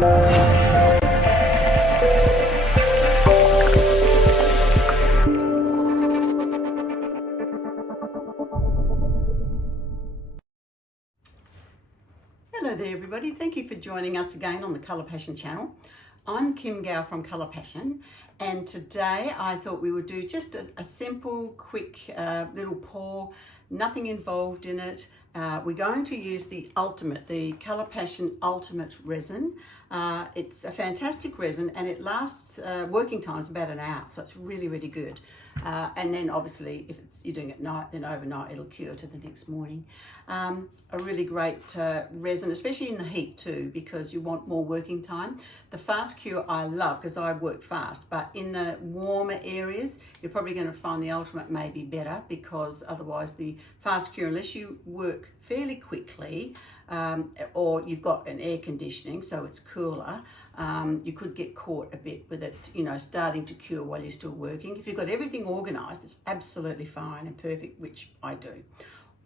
Hello there everybody, thank you for joining us again on the Colour Passion channel. I'm Kim Gow from Colour Passion, and today I thought we would do just a simple, quick little pour, nothing involved in it. We're going to use the Colour Passion Ultimate Resin. It's a fantastic resin and it lasts, working time is about an hour, so it's really, really good. And then obviously if you're doing it at night, then overnight it'll cure to the next morning. A really great resin, especially in the heat too, because you want more working time. The fast cure I love because I work fast, but in the warmer areas, you're probably going to find the Ultimate may be better, because otherwise the fast cure, unless you work fairly quickly, or you've got an air conditioning so it's cooler, you could get caught a bit with it, you know, starting to cure while you're still working. If you've got everything organized, it's absolutely fine and perfect, which I do.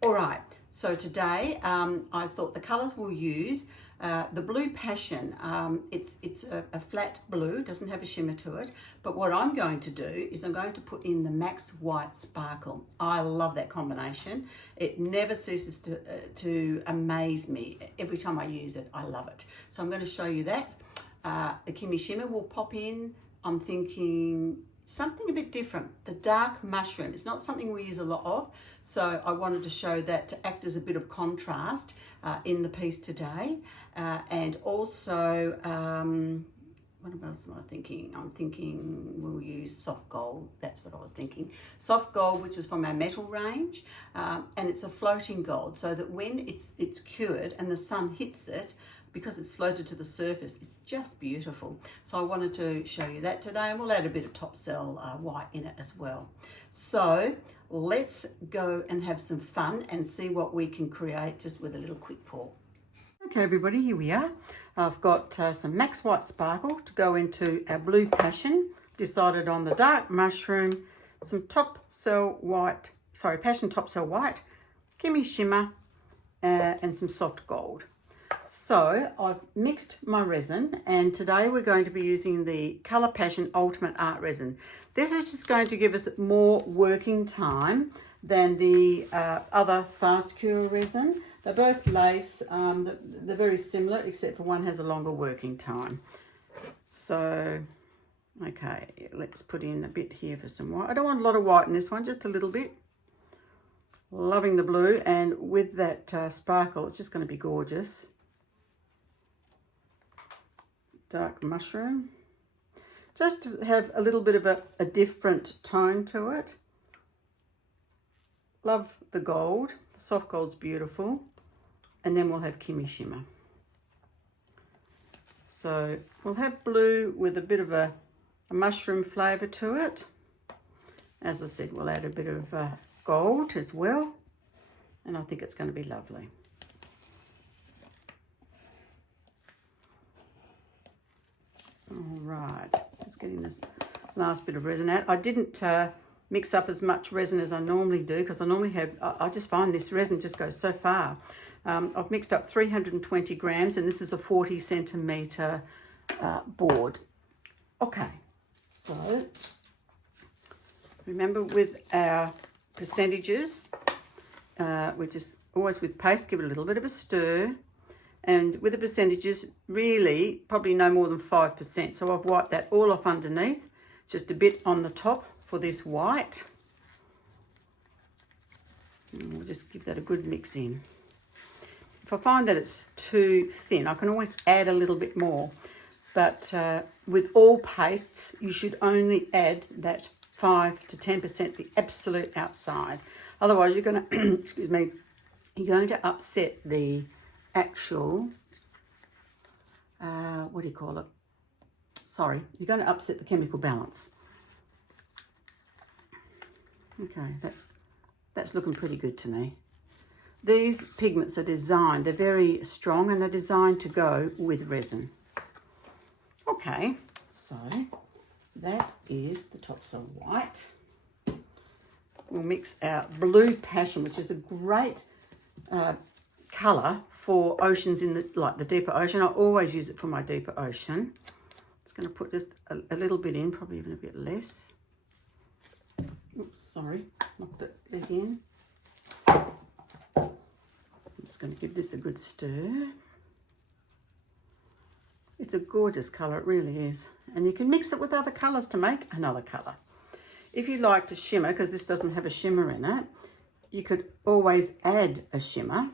All right, so today I thought the colors we'll use, the Blue Passion, it's a flat blue, doesn't have a shimmer to it, but what I'm going to do is I'm going to put in the Max White Sparkle. I love that combination. It never ceases to amaze me. Every time I use it, I love it. So I'm going to show you that. The Kimmy Shimmer will pop in. I'm thinking something a bit different. The dark mushroom, it's not something we use a lot of, so I wanted to show that to act as a bit of contrast in the piece today. And also, what else am I thinking? I'm thinking we'll use soft gold. That's what I was thinking. Soft gold, which is from our metal range, and it's a floating gold, so that when it's cured and the sun hits it, because it's floated to the surface, it's just beautiful. So I wanted to show you that today, and we'll add a bit of top cell white in it as well. So let's go and have some fun and see what we can create just with a little quick pour. Okay everybody, here we are. I've got some Max White Sparkle to go into our Blue Passion. Decided on the dark mushroom, some top cell white, Passion top cell white, Kimmy Shimmer, and some soft gold. So I've mixed my resin, and today we're going to be using the Colour Passion Ultimate Art Resin. This is just going to give us more working time than the other fast cure resin. They're both lace, they're very similar except for one has a longer working time. So, okay, let's put in a bit here for some white. I don't want a lot of white in this one, just a little bit. Loving the blue, and with that sparkle, it's just going to be gorgeous. Dark mushroom, just to have a little bit of a different tone to it. Love the gold, the soft gold's beautiful, and then we'll have Kimmy Shimmer. So we'll have blue with a bit of a mushroom flavour to it. As I said, we'll add a bit of gold as well, and I think it's going to be lovely. All right, just getting this last bit of resin out. I didn't mix up as much resin as I normally do, because I normally have, I just find this resin just goes so far. I've mixed up 320 grams, and this is a 40 centimetre board. Okay, so remember with our percentages, we just always with paste, give it a little bit of a stir. And with the percentages, really, probably no more than 5%. So I've wiped that all off underneath, just a bit on the top for this white. And we'll just give that a good mix in. If I find that it's too thin, I can always add a little bit more. But with all pastes, you should only add that 5 to 10%, the absolute outside. Otherwise, you're going to, excuse me, you're going to upset the actual, what do you call it? Sorry, you're going to upset the chemical balance. Okay, that's looking pretty good to me. These pigments are designed, they're very strong, and they're designed to go with resin. Okay, so that is the top cell white. We'll mix our Blue Passion, which is a great colour for oceans in the, like the deeper ocean. I always use it for my deeper ocean. Just going to put just a little bit in, probably even a bit less. Oops, sorry, knocked it again. I'm just going to give this a good stir. It's a gorgeous colour, it really is. And you can mix it with other colours to make another colour. If you like to shimmer, because this doesn't have a shimmer in it, you could always add a shimmer,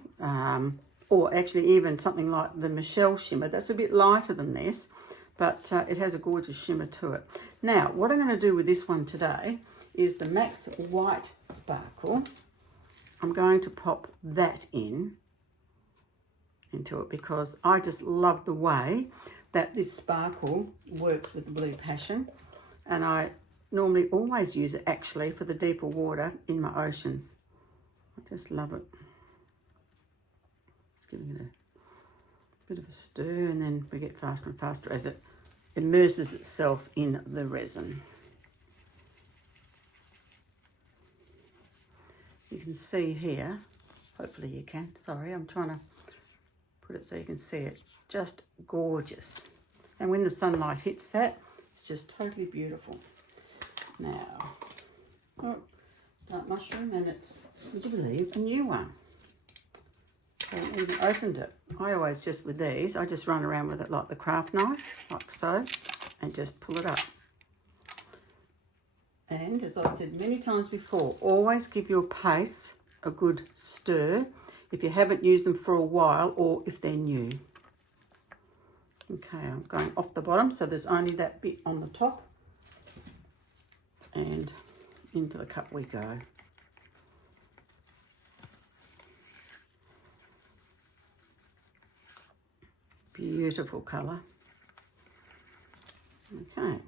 or actually even something like the Michelle shimmer. That's a bit lighter than this, but it has a gorgeous shimmer to it. Now, what I'm going to do with this one today is the Max White Sparkle. I'm going to pop that into it because I just love the way that this sparkle works with the Blue Passion, and I normally always use it actually for the deeper water in my oceans. I just love it. Just giving it a bit of a stir, and then we get faster and faster as it immerses itself in the resin. You can see here, hopefully you can, sorry, I'm trying to put it so you can see it, just gorgeous. And when the sunlight hits that, it's just totally beautiful. Now, oh, dark mushroom, and it's, would you believe, a new one. I haven't even opened it. I always just, with these, I just run around with it like the craft knife, like so, and just pull it up. And as I've said many times before, always give your paste a good stir if you haven't used them for a while or if they're new. Okay, I'm going off the bottom, so there's only that bit on the top. And into the cup we go. Beautiful colour. Okay.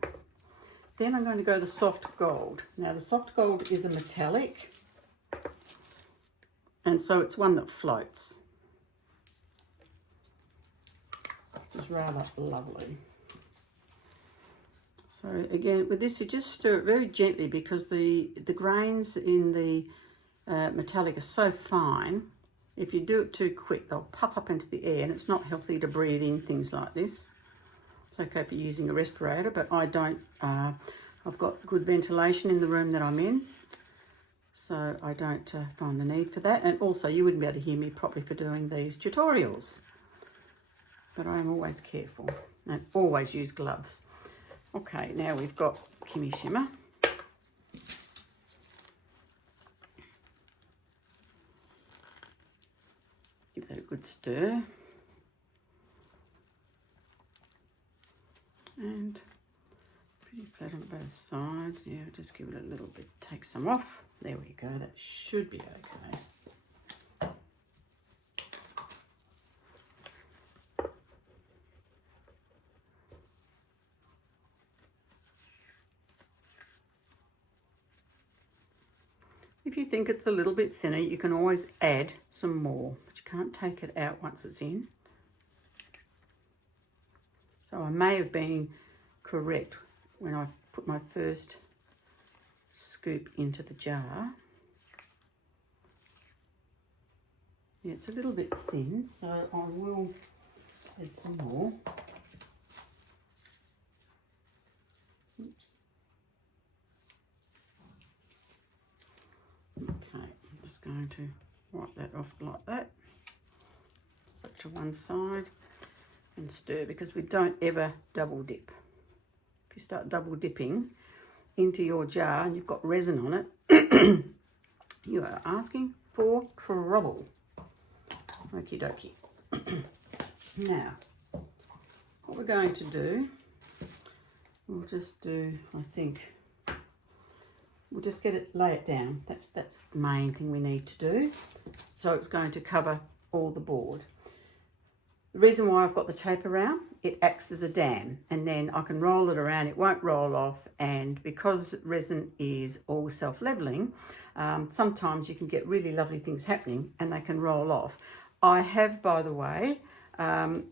Then I'm going to go the soft gold. Now the soft gold is a metallic, and so it's one that floats. It's rather lovely. So again, with this, you just stir it very gently because the grains in the metallic are so fine. If you do it too quick, they'll puff up into the air, and it's not healthy to breathe in things like this. It's okay if you're using a respirator, but I don't. I've got good ventilation in the room that I'm in, so I don't find the need for that. And also, you wouldn't be able to hear me properly for doing these tutorials. But I'm always careful and always use gloves. Okay, now we've got Kimmy Shimmer. Give that a good stir. And pretty flat on both sides. Yeah, just give it a little bit, take some off. There we go, that should be okay. If you think it's a little bit thinner, you can always add some more, but you can't take it out once it's in. So I may have been correct when I put my first scoop into the jar. Yeah, it's a little bit thin, so I will add some more. Oops. Okay, I'm just going to wipe that off like that. Put it to one side and stir, because we don't ever double dip. If you start double dipping into your jar and you've got resin on it, you are asking for trouble. Okie dokie. Now, what we're going to do, we'll just do, I think, we'll just lay it down. That's the main thing we need to do. So it's going to cover all the board. The reason why I've got the tape around, it acts as a dam, and then I can roll it around, it won't roll off, and because resin is all self-leveling, sometimes you can get really lovely things happening and they can roll off. I have, by the way,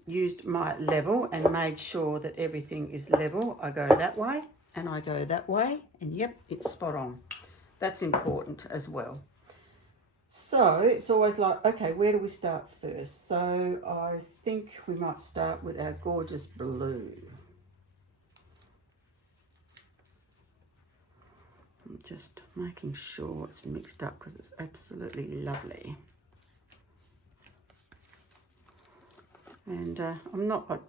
used my level and made sure that everything is level. I go that way and I go that way, and yep, it's spot on. That's important as well. So it's always like, okay, where do we start first? So I think we might start with our gorgeous blue. I'm just making sure it's mixed up because it's absolutely lovely. And I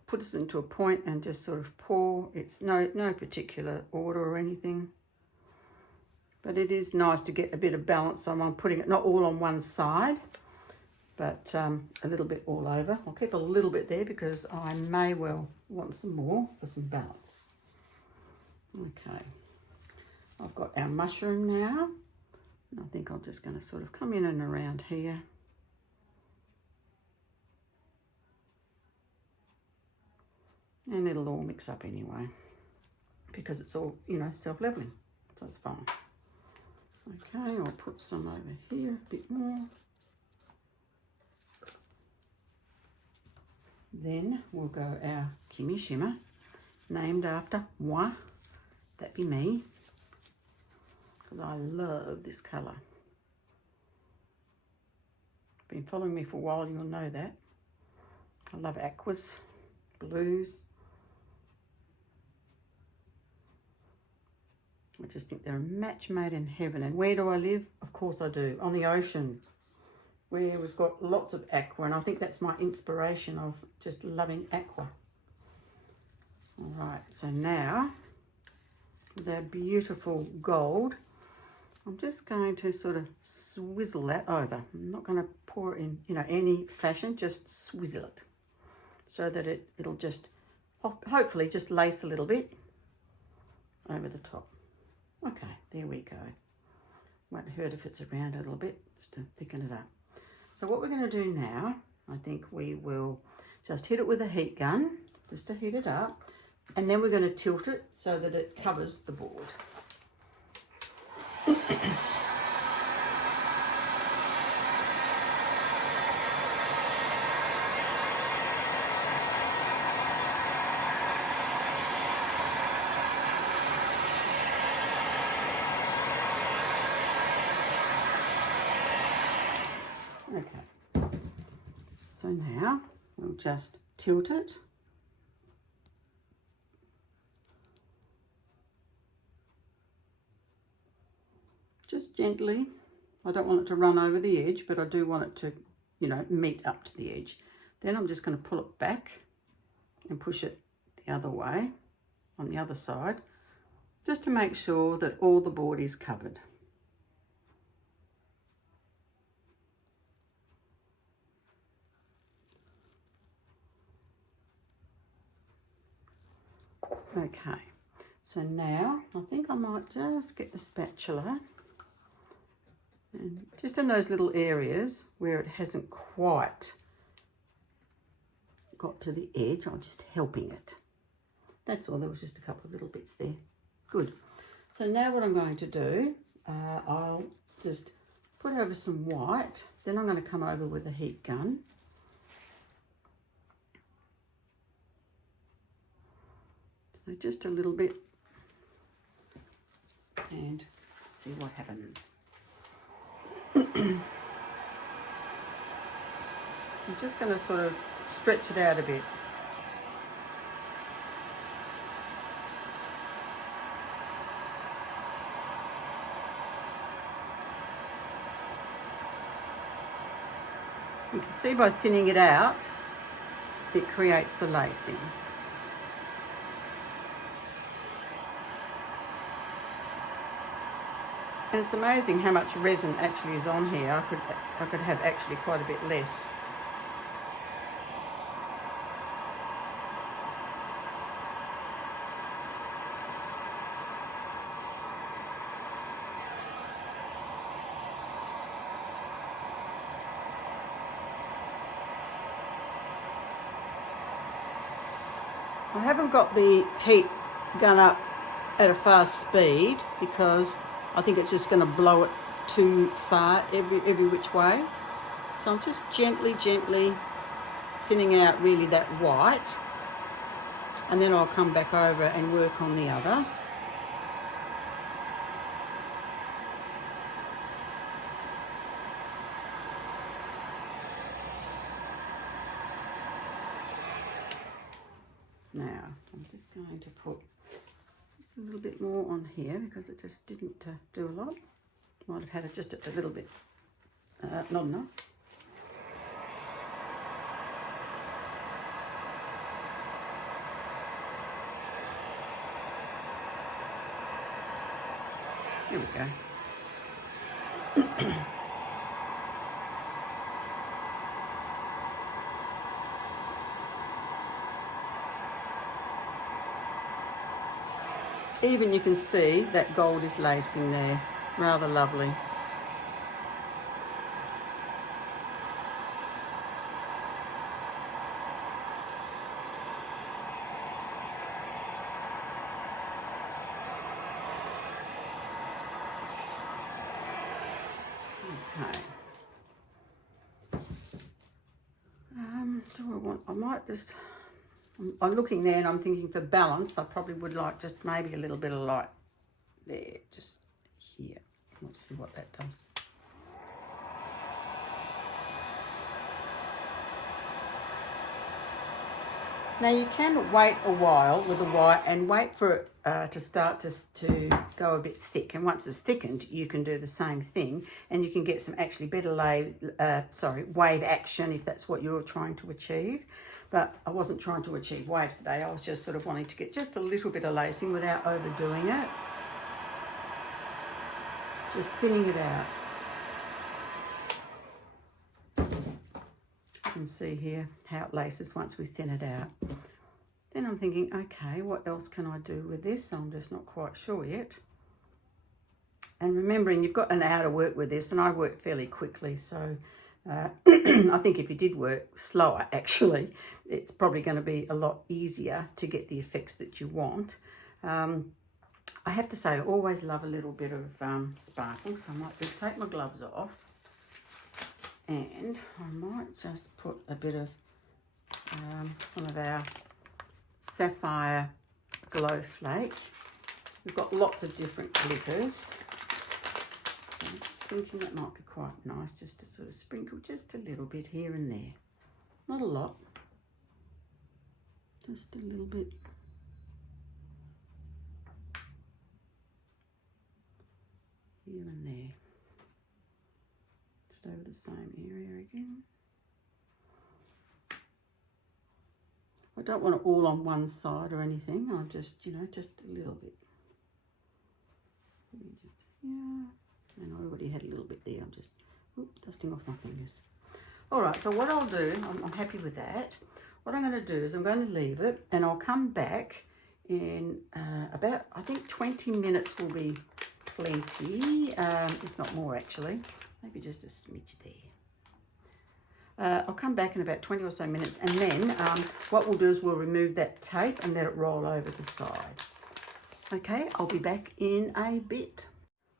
put this into a point and just sort of pour. It's no particular order or anything. But it is nice to get a bit of balance. So I'm putting it not all on one side, but a little bit all over. I'll keep a little bit there because I may well want some more for some balance. Okay, I've got our mushroom now. And I think I'm just going to sort of come in and around here. And it'll all mix up anyway because it's all, you know, self-leveling, so it's fine. Okay, I'll put some over here, a bit more. Then we'll go our Kimmy Shimmer, named after moi, that'd be me, because I love this colour. Been following me for a while, you'll know that. I love aquas, blues. I just think they're a match made in heaven. And where do I live? Of course I do, on the ocean, where we've got lots of aqua, and I think that's my inspiration of just loving aqua. All right, so now with our beautiful gold, I'm just going to sort of swizzle that over. I'm not going to pour it in, you know, any fashion, just swizzle it so that it'll just hopefully just lace a little bit over the top. Okay, there we go. Won't hurt if it's around a little bit, just to thicken it up. So what we're going to do now, I think we will just hit it with a heat gun, just to heat it up, and then we're going to tilt it so that it covers the board. Okay, so now we'll just tilt it. Just gently. I don't want it to run over the edge, but I do want it to, you know, meet up to the edge. Then I'm just going to pull it back and push it the other way on the other side, just to make sure that all the board is covered. Okay, so now I think I might just get the spatula and just in those little areas where it hasn't quite got to the edge, I'm just helping it. That's all, there was just a couple of little bits there. Good. So now what I'm going to do, I'll just put over some white, then I'm going to come over with a heat gun. So just a little bit and see what happens. I'm just going to sort of stretch it out a bit. You can see by thinning it out, it creates the lacing. And it's amazing how much resin actually is on here. I could have actually quite a bit less. I haven't got the heat gun up at a fast speed because I think it's just going to blow it too far every which way. So I'm just gently thinning out really that white, and then I'll come back over and work on the other. Now, I'm just going to put just a little bit more on here because it just didn't do a lot. Might have had it just a little bit, not enough. Here we go. Even you can see that gold is lacing there. Rather lovely. Okay. Do I want, I might just, I'm looking there and I'm thinking for balance, I probably would like just maybe a little bit of light there, just here. Let's see what that does. Now you can wait a while with the white and wait for it to start to go a bit thick. And once it's thickened, you can do the same thing and you can get some actually better wave action if that's what you're trying to achieve. But I wasn't trying to achieve waves today. I was just sort of wanting to get just a little bit of lacing without overdoing it. Just thinning it out. You can see here how it laces once we thin it out. Then I'm thinking, okay, what else can I do with this? I'm just not quite sure yet. And remembering you've got an hour to work with this, and I work fairly quickly, so I think if you did work slower, actually, it's probably going to be a lot easier to get the effects that you want. I have to say, I always love a little bit of sparkle, so I might just take my gloves off. And I might just put a bit of some of our sapphire glow flake. We've got lots of different glitters. I'm just thinking that might be quite nice just to sort of sprinkle just a little bit here and there. Not a lot, just a little bit. Here and there. Just over the same area again. I don't want it all on one side or anything. I'll just, you know, just a little bit. Yeah. And I already had a little bit there. I'm just dusting off my fingers. All right, so what I'll do, I'm happy with that. What I'm going to do is I'm going to leave it and I'll come back in about, I think 20 minutes will be plenty, if not more actually. Maybe just a smidge there. I'll come back in about 20 or so minutes, and then what we'll do is we'll remove that tape and let it roll over the side. Okay, I'll be back in a bit.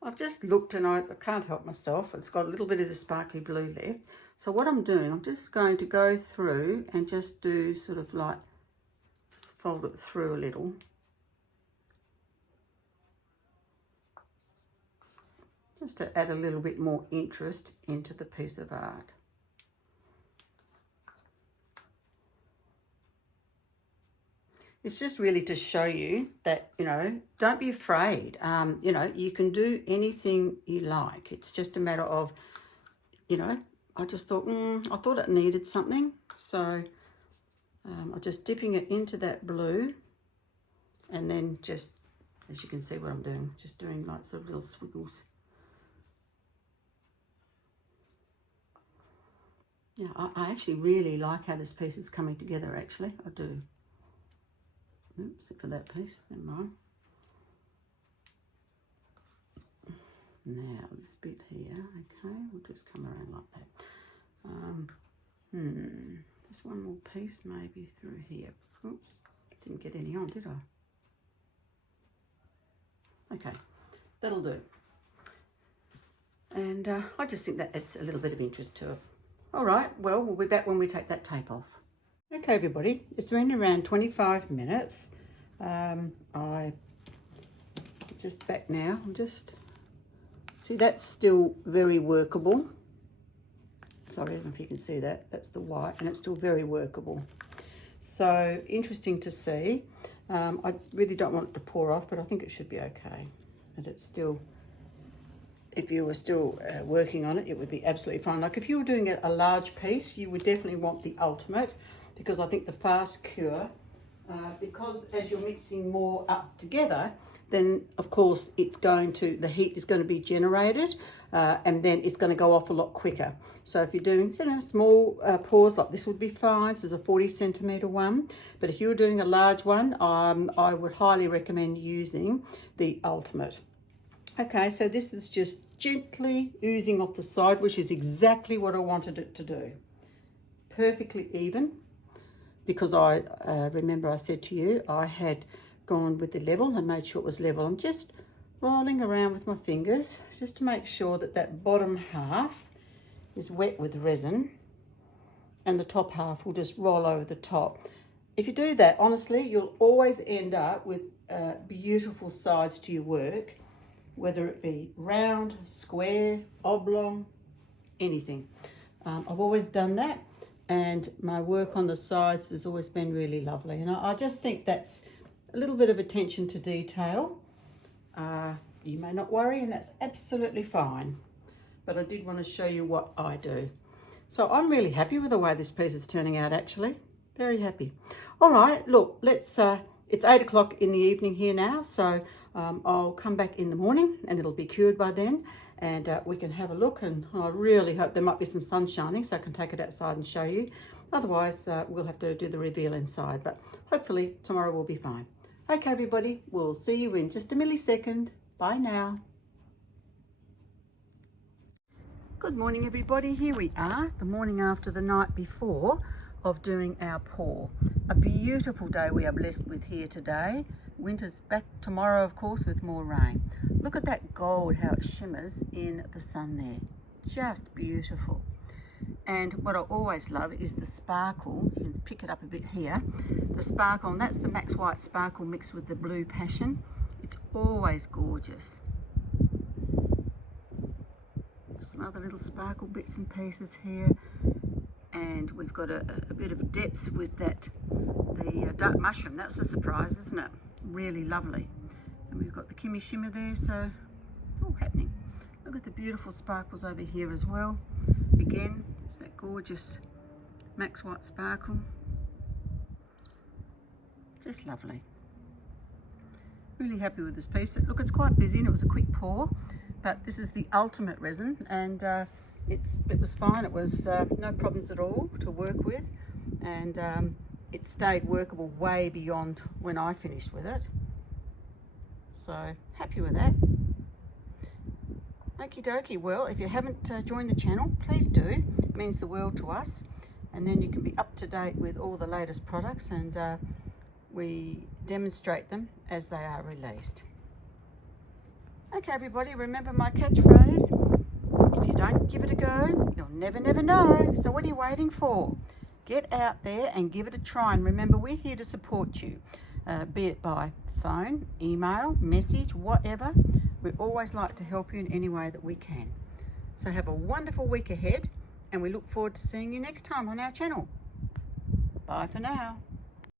I've just looked and I can't help myself. It's got a little bit of the sparkly blue left. So what I'm doing, I'm just going to go through and just do sort of like, just fold it through a little. Just to add a little bit more interest into the piece of art. It's just really to show you that, you know, don't be afraid. You know, you can do anything you like. It's just a matter of, you know, I just thought, I thought it needed something. So I'm just dipping it into that blue and then just, as you can see what I'm doing, just doing like sort of little squiggles. Yeah, I actually really like how this piece is coming together, actually. I do. Oops, except for that piece, never mind. Now, this bit here, okay, we'll just come around like that. Just one more piece maybe through here. Oops, didn't get any on, did I? Okay, that'll do. And I just think that adds a little bit of interest to it. All right, well, we'll be back when we take that tape off. Okay, everybody, it's been around 25 minutes. I'm just back now. I'm just, see, that's still very workable. Sorry, I don't know if you can see that. That's the white, and it's still very workable. so interesting to see. I really don't want it to pour off, but I think it should be okay. And it's still, if you were still working on it, it would be absolutely fine. Like if you were doing a large piece, you would definitely want the ultimate, because I think the fast cure, because as you're mixing more up together, then of course it's going to, the heat is going to be generated, and then it's going to go off a lot quicker. So if you're doing, you know, small pours like this would be fine. This is a 40 centimeter one, but if you're doing a large one, I would highly recommend using the ultimate. Okay, so this is just gently oozing off the side, which is exactly what I wanted it to do. Perfectly even, because I remember I said to you I had gone with the level and made sure it was level. I'm just rolling around with my fingers just to make sure that that bottom half is wet with resin and the top half will just roll over the top. If you do that, honestly, you'll always end up with beautiful sides to your work, whether it be round, square, oblong, anything. I've always done that, and my work on the sides has always been really lovely. And I just think that's a little bit of attention to detail. You may not worry, and that's absolutely fine. But I did want to show you what I do. So I'm really happy with the way this piece is turning out, actually. Very happy. All right, look, let's, it's 8 o'clock in the evening here now, so I'll come back in the morning and it'll be cured by then, and we can have a look, and I really hope there might be some sun shining so I can take it outside and show you. Otherwise, we'll have to do the reveal inside, but hopefully tomorrow will be fine. Okay, everybody, we'll see you in just a millisecond. Bye now. Good morning, everybody. Here we are, the morning after the night before of doing our pour. A beautiful day we are blessed with here today. Winter's back tomorrow, of course, with more rain. Look at that gold, how it shimmers in the sun there. Just beautiful. And what I always love is the sparkle. You can pick it up a bit here. The sparkle, and that's the Max White Sparkle mixed with the Blue Passion. It's always gorgeous. Some other little sparkle bits and pieces here. And we've got a bit of depth with that, the dark mushroom. That's a surprise, isn't it? Really lovely. And we've got the Kimmy Shimmer there, so it's all happening. Look at the beautiful sparkles over here as well. Again, it's that gorgeous Max White Sparkle. Just lovely. Really happy with this piece. Look, it's quite busy and it was a quick pour, but this is the ultimate resin, and it was fine. It was no problems at all to work with, and it stayed workable way beyond when I finished with it. So happy with that. Okie dokie. Well, if you haven't joined the channel, please do. It means the world to us, and then you can be up to date with all the latest products, and we demonstrate them as they are released. Okay, everybody, remember my catchphrase: if you don't give it a go, you'll never know. So what are you waiting for? Get out there and give it a try. And remember, we're here to support you, be it by phone, email, message, whatever. We always like to help you in any way that we can. So have a wonderful week ahead, and we look forward to seeing you next time on our channel. Bye for now.